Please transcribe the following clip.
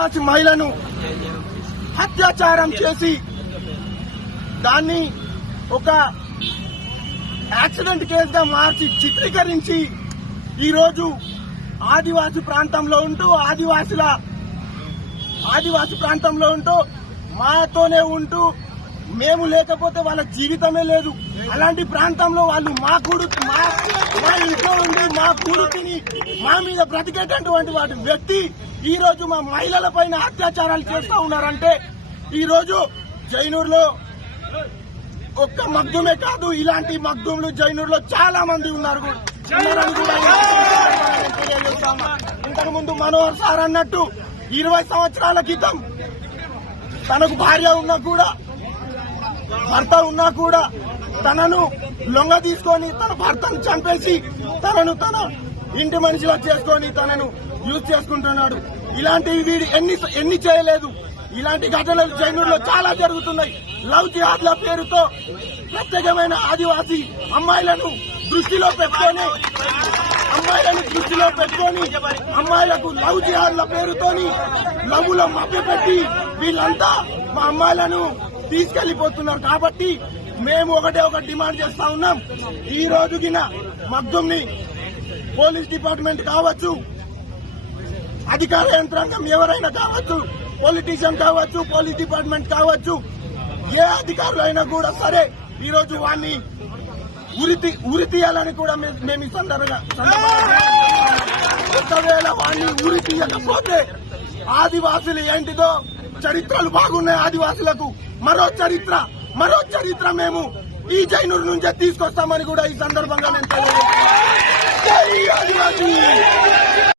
ఆదివాసి మహిళను అత్యాచారం చేసి దాన్ని ఒక యాక్సిడెంట్ కేసుగా మార్చి చిత్రీకరించి ఈరోజు ఆదివాసి ప్రాంతంలో ఉంటూ ఆదివాసుల ఆదివాసి ప్రాంతంలో ఉంటూ మాతోనే ఉంటూ మేము లేకపోతే వాళ్ళ జీవితమే లేదు. అలాంటి ప్రాంతంలో వాళ్ళు మా కూడు మా ఇంట్లో ఉండి మా కూడు మా మీద బ్రతికేటటువంటి వాటి వ్యక్తి ఈ రోజు మా మహిళల పైన అత్యాచారాలు చేస్తా ఉన్నారంటే ఈ రోజు జైనూరులో ఒక్క మగ్దుమే కాదు ఇలాంటి మగ్దుములు జైనూరులో చాలా మంది ఉన్నారు ఇంతకు ముందు మనోహర్ సార్ అన్నట్టు ఇరవై సంవత్సరాల క్రితం తనకు భార్య ఉన్నా కూడా భర్త ఉన్నా కూడా తనను లొంగ తీసుకొని తన భర్తను చంపేసి తనను తన ఇంటి మనిషిలా చేసుకొని తనను యూజ్ చేసుకుంటున్నాడు. ఇలాంటివి వీడు ఎన్ని ఎన్ని చేయలేదు. ఇలాంటి ఘటనలు జైనూరులో చాలా జరుగుతున్నాయి. లవ్ జిహాద్ల పేరుతో ప్రత్యేకమైన ఆదివాసీ అమ్మాయిలను దృష్టిలో పెట్టుకొని అమ్మాయిలను దృష్టిలో పెట్టుకొని అమ్మాయిలకు లవ్ జిహాద్ల పేరుతోని లవ్లో మభ్యపెట్టి వీళ్ళంతా మా అమ్మాయిలను తీసుకెళ్ళిపోతున్నారు కాబట్టి మేము ఒకటే ఒక డిమాండ్ చేస్తా ఉన్నాం. ఈ రోజుకిన మగ్దుమ్ని పోలీస్ డిపార్ట్మెంట్ కావచ్చు అధికార యంత్రాంగం ఎవరైనా కావచ్చు పొలిటీషియన్ కావచ్చు పోలీస్ డిపార్ట్మెంట్ కావచ్చు ఏ అధికారులు అయినా కూడా సరే ఈ రోజు వాడిని ఉరి తీ- ఉరి తీయాలని కూడా మేము ఈ సందర్భంగా సందర్భంగా ఒకవేళ వాడిని ఉరి తీయకపోతే ఆదివాసులు ఏంటిదో చరిత్రలు బాగున్నాయి ఆదివాసులకు. మరో చరిత్ర మరో చరిత్ర మేము ఈ జైనూరు నుంచే తీసుకొస్తామని కూడా ఈ సందర్భంగా నేను తెలియజేస్తాను